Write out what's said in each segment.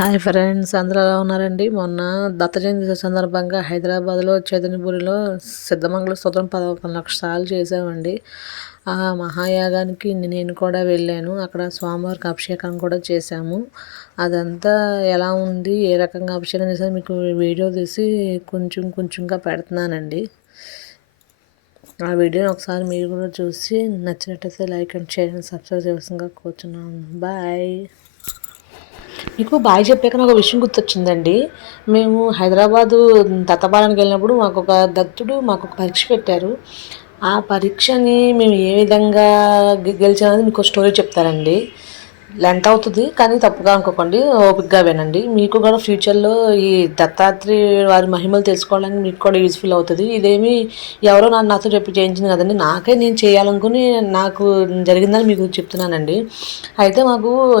Hi friends, అందరూ ఎలా ఉన్నారండి? మొన్న దత్త జయంతి సందర్భంగా హైదరాబాద్లో చైతన్యపురిలో సిద్ధమంగళ స్తోత్రం 11 లక్షల సార్లు చేసామండి. ఆ మహాయాగానికి నేను కూడా వెళ్ళాను. అక్కడ స్వామివారికి అభిషేకం కూడా చేశాము. అదంతా ఎలా ఉంది, ఏ రకంగా అభిషేకం చేశారో మీకు వీడియో తీసి కొంచెంగా పెడుతున్నానండి. ఆ వీడియోని ఒకసారి మీరు కూడా చూసి నచ్చినట్టయితే like and share and subscribe చేయాల్సిందిగా కోరుచున్నాను. బాయ్. మీకు బాయ్ చెప్పాక నాకు ఒక విషయం గుర్తొచ్చిందండి. మేము హైదరాబాదు దత్తపాలనకి వెళ్ళినప్పుడు మాకు ఒక పరీక్ష పెట్టారు. ఆ పరీక్షని మేము ఏ విధంగా గెలిచామనేది మీకు స్టోరీ చెప్తారండి. లెంత్ అవుతుంది, కానీ తప్పుగా అనుకోకండి, ఓపికగా వినండి. మీకు కూడా ఫ్యూచర్లో ఈ దత్తాత్రేయ వారి మహిమలు తెలుసుకోవడానికి మీకు కూడా యూజ్ఫుల్ అవుతుంది. ఇదేమి ఎవరో నాతో చెప్పి చేయించింది కదండి, నేను చేయాలనుకుని నాకు జరిగిందని మీకు చెప్తున్నానండి. అయితే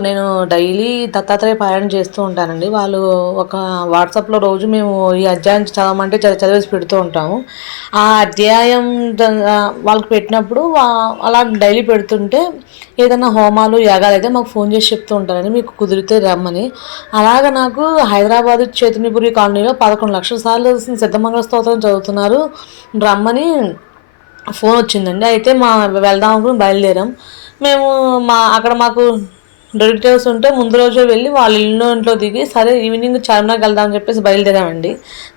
నేను డైలీ దత్తాత్రేయ పారాయణ చేస్తూ ఉంటానండి. వాళ్ళు ఒక వాట్సాప్లో రోజు మేము ఈ అధ్యాయం చదవమంటే చదివేసి పెడుతూ ఉంటాము. ఆ అధ్యాయం వాళ్ళకి పెట్టినప్పుడు అలా డైలీ పెడుతుంటే ఏదైనా హోమాలు యాగాలు అయితే మాకు ఫోన్ చేసి చెప్తూ ఉంటారండి, మీకు కుదిరితే రమ్మని. అలాగా నాకు హైదరాబాద్ చైతన్యపురి కాలనీలో 11 లక్షల సార్లు సిద్ధమంగళ స్తోత్రం చదువుతున్నారు, రమ్మని ఫోన్ వచ్చిందండి. అయితే వెళ్దాం అనుకుని బయలుదేరాం. మేము అక్కడ మాకు రిలేటివ్స్ ఉంటే ముందు రోజే వెళ్ళి వాళ్ళ ఇంట్లో దిగి, సరే ఈవినింగ్ చార్మినార్కి వెళ్దామని చెప్పేసి బయలుదేరామండి.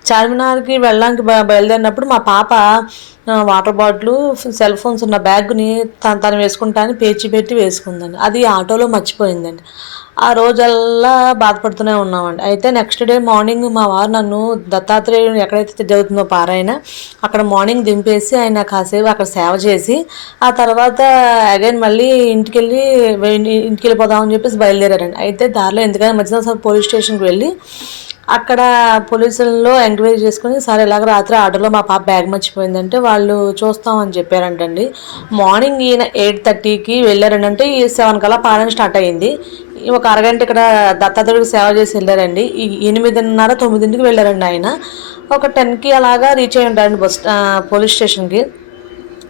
చార్మినార్కి వెళ్ళడానికి బయలుదేరినప్పుడు మా పాప వాటర్ బాటిల్, సెల్ ఫోన్స్ ఉన్న బ్యాగ్ని తను వేసుకుంటా అని పేచి పెట్టి వేసుకుందండి. అది ఆటోలో మర్చిపోయిందండి. ఆ రోజల్లా బాధపడుతూనే ఉన్నామండి. అయితే నెక్స్ట్ డే మార్నింగ్ మా వారు నన్ను దత్తాత్రేయుడు ఎక్కడైతే జరుగుతుందో పారాయణ అక్కడ మార్నింగ్ దింపేసి ఆయన కాసేపు అక్కడ సేవ చేసి ఆ తర్వాత అగైన్ మళ్ళీ ఇంటికి వెళ్ళిపోదామని చెప్పేసి బయలుదేరారండి. అయితే దారిలో ఎందుకైనా మధ్యాహ్నం పోలీస్ స్టేషన్కి వెళ్ళి అక్కడ పోలీసుల్లో ఎంక్వైరీ చేసుకుని, సరే ఇలాగ రాత్రి ఆటోలో మా పాప బ్యాగ్ మర్చిపోయిందంటే వాళ్ళు చూస్తామని చెప్పారంటండి. మార్నింగ్ ఈయన 8:30కి వెళ్ళారంటే ఈ 7 కల్లా పాలన స్టార్ట్ అయ్యింది. ఒక అరగంట ఇక్కడ దత్తాత్రేయుడికి సేవ చేసి వెళ్ళారండి. 8:30, 9కి వెళ్ళారండి ఆయన. ఒక 10కి అలాగా రీచ్ అయ్యి ఉంటారండి పోలీస్ స్టేషన్కి.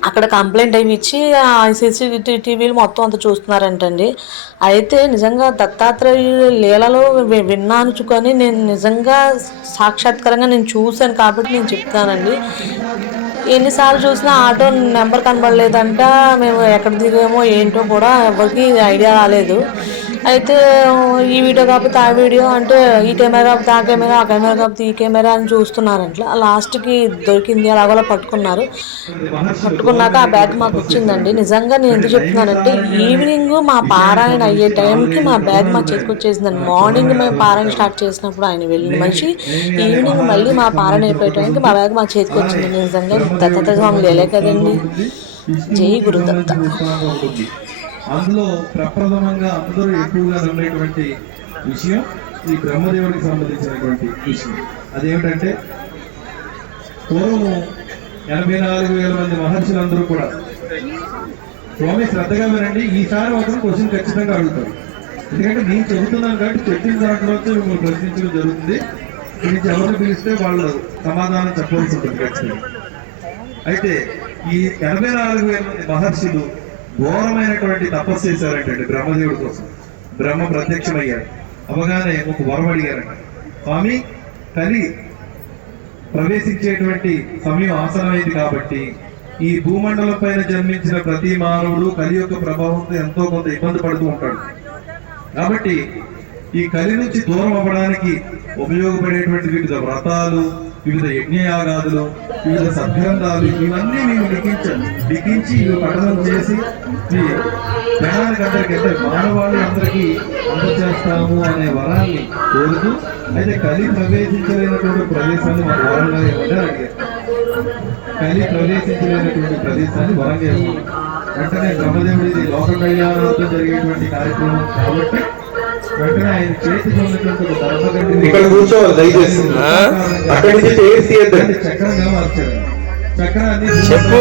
అక్కడ కంప్లైంట్ అవి ఇచ్చి సీసీటీవీలు మొత్తం అంతా చూస్తున్నారంటండి. అయితే నిజంగా దత్తాత్రేయుడు లీలలో విన్నాను, కానీ నేను నిజంగా సాక్షాత్కారంగా నేను చూశాను కాబట్టి నేను చెప్తానండి. ఎన్నిసార్లు చూసినా ఆటో నెంబర్ కనబడలేదంట. మేము ఎక్కడ దిగామో ఏంటో కూడా ఎవరికి ఐడియా రాలేదు. అయితే ఈ వీడియో కాకపోతే ఆ వీడియో అంటే, ఈ కెమెరా కాకపోతే ఆ కెమెరా, ఆ కెమెరా కాకపోతే ఈ కెమెరా అని చూస్తున్నారంట. లాస్ట్కి దొరికింది, అలాగోలా పట్టుకున్నాక ఆ బ్యాగ్ మాకు వచ్చిందండి. నిజంగా నేను ఎందుకు చెప్తున్నానంటే, ఈవినింగ్ మా పారాయణ అయ్యే టైంకి మా బ్యాగ్ మా చేతికి వచ్చేసిందండి. మార్నింగ్ మేము పారాయణ స్టార్ట్ చేసినప్పుడు ఆయన వెళ్ళిన మనిషి, ఈవినింగ్ మళ్ళీ మా పారాయణ అయిపోయే టైంకి మా బ్యాగ్ మా చేతికి వచ్చిందండి. నిజంగా దత్తాత్రేయ స్వామి లేలే కదండి. జై గురుదత్త. అందులో ప్రప్రథమంగా అందరూ ఎక్కువగా నమ్మేటువంటి విషయం ఈ బ్రహ్మదేవుడికి సంబంధించినటువంటి విషయం. అదేమిటంటే, పూర్వము 84,000 మంది మహర్షులందరూ కూడా, స్వామి శ్రద్ధగా వినండి, ఈసారి మాత్రం క్వశ్చన్ ఖచ్చితంగా అడుగుతారు. ఎందుకంటే నేను చెబుతున్నాను కాబట్టి చెప్పిన దాంట్లో మిమ్మల్ని ప్రశ్నించడం జరుగుతుంది. గురించి ఎవరిని పిలిస్తే వాళ్ళు సమాధానం చెప్పవలసి ఉంటుంది ఖచ్చితంగా. అయితే ఈ 84,000 మంది మహర్షులు ఘోరమైనటువంటి తపస్సు చేశారంటే బ్రహ్మదేవుడి కోసం. బ్రహ్మ ప్రత్యక్షమయ్యారు. అవగానే ఒక వరం అడిగారంట, స్వామి కలి ప్రవేశించేటువంటి సమయం ఆసనమైంది కాబట్టి ఈ భూమండలం పైన జన్మించిన ప్రతి మానవుడు కలి యొక్క ప్రభావంతో ఎంతో కొంత ఇబ్బంది పడుతూ ఉంటాడు. కాబట్టి ఈ కలి నుంచి దూరం అవ్వడానికి ఉపయోగపడేటువంటి వివిధ వ్రతాలు, వివిధ యజ్ఞయాగాదులు, వివిధ సద్గ్రంథాలు ఇవన్నీ మేము లిఖించి ఇవి పఠనం చేసి ఈ జనానికి అందరికీ, అంటే మానవాళి అందరికీ అందజేస్తాము అనే వరాన్ని కోరుతూ, అయితే కలి ప్రవేశించలేనటువంటి ప్రదేశాన్ని మాకు వరంగా ఇవ్వండి అడిగారు. కలి ప్రవేశించలేనటువంటి ప్రదేశాన్ని వరంగా ఇవ్వండి. వెంటనే బ్రహ్మదేవుడిది లోక కళ్యాణంతో జరిగేటువంటి కార్యక్రమం కాబట్టి వెంటనే ఆయన చేతికి ఉన్నటువంటి ఒక దర్భగడ్డి ఇక్కడ కూర్చోవాలి దయచేసి, అక్కడి నుంచి చక్రంగా మార్చారు. చక్రాన్ని చెప్పు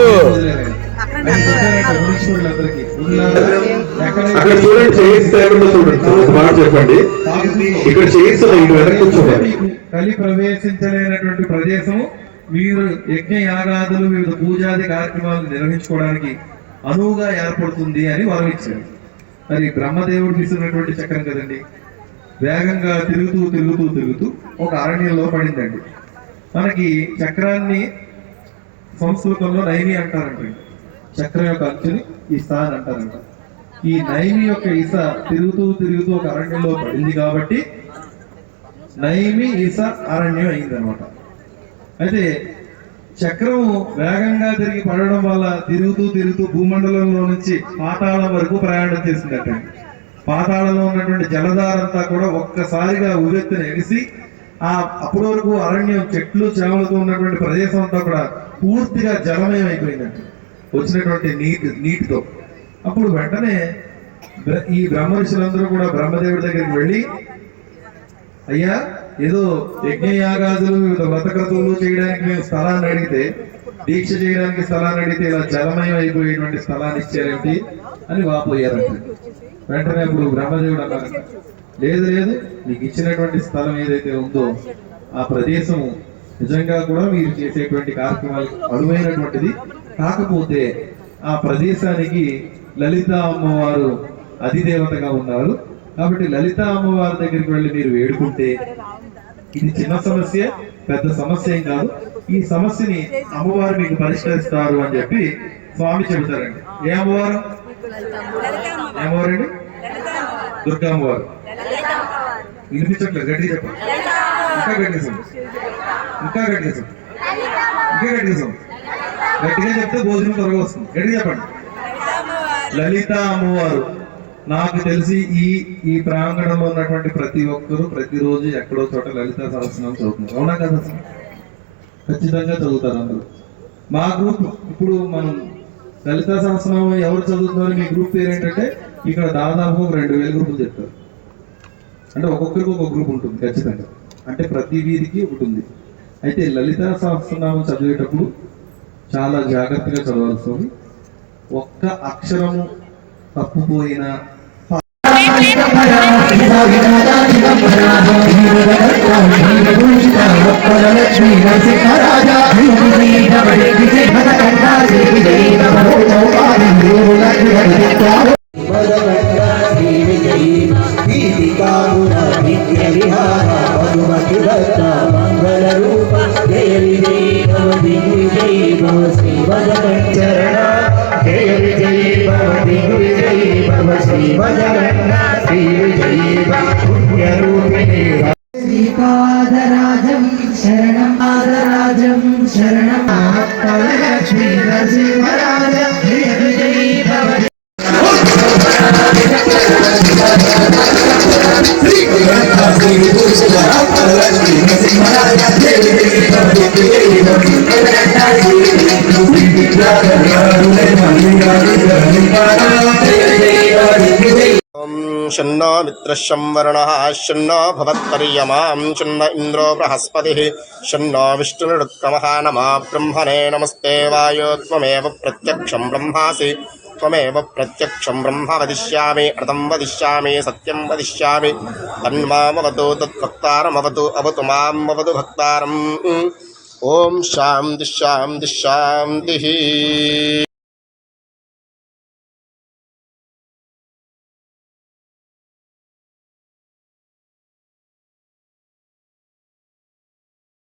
చెప్పండి. ఇక్కడ కలి ప్రవేశించలేనటువంటి ప్రదేశము మీరు యజ్ఞ యాగాదులు, వివిధ పూజాది కార్యక్రమాలు నిర్వహించుకోవడానికి అనువుగా ఏర్పడుతుంది అని వరం ఇచ్చారు. మరి బ్రహ్మదేవుడు తీసుకున్నటువంటి చక్రం కదండి. వేగంగా తిరుగుతూ ఒక అరణ్యంలో పడిందండి. మనకి చక్రాన్ని సంస్కృతంలో నైమి అంటారండి. చక్రం యొక్క అంచుని ఇస అని అంటారంట. ఈ నైమి యొక్క ఇస తిరుగుతూ ఒక అరణ్యంలో పడింది కాబట్టి నైమి ఇస అరణ్యం అయిందనమాట. అయితే చక్రం వేగంగా తిరిగి పడడం వల్ల తిరుగుతూ భూమండలంలో నుంచి పాతాళం వరకు ప్రయాణం చేసిందట. పాతాళంలో ఉన్నటువంటి జలధారంతా కూడా ఒక్కసారిగా ఉవ్వెత్తున ఎగిసి అప్పటి వరకు అరణ్యం చెట్లు చేమలతో ఉన్నటువంటి ప్రదేశం అంతా కూడా పూర్తిగా జలమయం అయిపోయిందంట వచ్చినటువంటి నీటితో. అప్పుడు వెంటనే ఈ బ్రహ్మర్షులందరూ కూడా బ్రహ్మదేవుడి దగ్గరికి వెళ్ళి, అయ్యా ఏదో యజ్ఞయాగాదులు వ్రతక్రతువులు చేయడానికి మేము స్థలాన్ని అడిగితే, దీక్ష చేయడానికి స్థలాన్ని అడిగితే ఇలా జలమయం అయిపోయేటువంటి స్థలాన్ని ఇచ్చారేంటి అని వాపోయారంట. వెంటనే అప్పుడు బ్రహ్మదేవుడు అన్నారంట, లేదు మీకు ఇచ్చినటువంటి స్థలం ఏదైతే ఉందో ఆ ప్రదేశం నిజంగా కూడా మీరు చేసేటువంటి కార్యక్రమాలు అనువైనటువంటిది. కాకపోతే ఆ ప్రదేశానికి లలిత అమ్మవారు అధిదేవతగా ఉన్నారు. కాబట్టి లలిత అమ్మవారి దగ్గరికి వెళ్ళి మీరు వేడుకుంటే, ఇది చిన్న సమస్య, పెద్ద సమస్య ఏం కాదు, ఈ సమస్యని అమ్మవారు మీకు పరిష్కరిస్తారు అని చెప్పి స్వామి చెబుతారండి. ఏ అమ్మవారు? ఏమవారండి? దుర్గా అమ్మవారు. వినిపించట్లేదు, గట్టిగా చెప్పండి. ఇంకా గట్టిగా గట్టిగా చెప్తే భోజనం త్వరగా వస్తుంది. గట్టిగా చెప్పండి. లలిత అమ్మవారు. నాకు తెలిసి ఈ ప్రాంగణంలో ఉన్నటువంటి ప్రతి ఒక్కరూ ప్రతిరోజు ఎక్కడో చోట లలిత సహస్రనామం చదువుతున్నారు. అవునా కదా? ఖచ్చితంగా చదువుతారు అందరూ. మా గ్రూప్ ఇప్పుడు మనం లలిత సహస్రనామం ఎవరు చదువుతున్నారు, మీ గ్రూప్ పేరు ఏంటంటే ఇక్కడ దాదాపు 2000 గ్రూపులు చెప్తారు. అంటే ఒక్కొక్కరికి ఒక్కొక్క గ్రూప్ ఉంటుంది ఖచ్చితంగా. అంటే ప్రతి వీధికి ఒకటి ఉంది. అయితే లలిత సహస్రనామం చదివేటప్పుడు చాలా జాగ్రత్తగా చదవాల్సి ఉంది. ఒక్క అక్షరము తప్పుపోయిన శ్రీపాదరాజం శరణం పాదరాజం శరణం లక్ష్మీ నరసింహరాజ జయ విజయీ భవ. शन्नो मित्रशं वरुणः शन्नो भवत्पर्यमां शन्न इन्द्रो बृहस्पतिः शन्नो विष्णुरुत्तमः नमः ब्रह्मणे नमस्ते वायो त्वमेव प्रत्यक्षं ब्रह्मासि त्वमेव प्रत्यक्षं ब्रह्म वदिष्यामि अर्थं वदिष्यामि सत्यं वदिष्यामि तन्मामवतु तद्भक्तारमवतु अवतु माम् अवतु भक्तारम्। ॐ शान्तिः शान्तिः शान्तिः।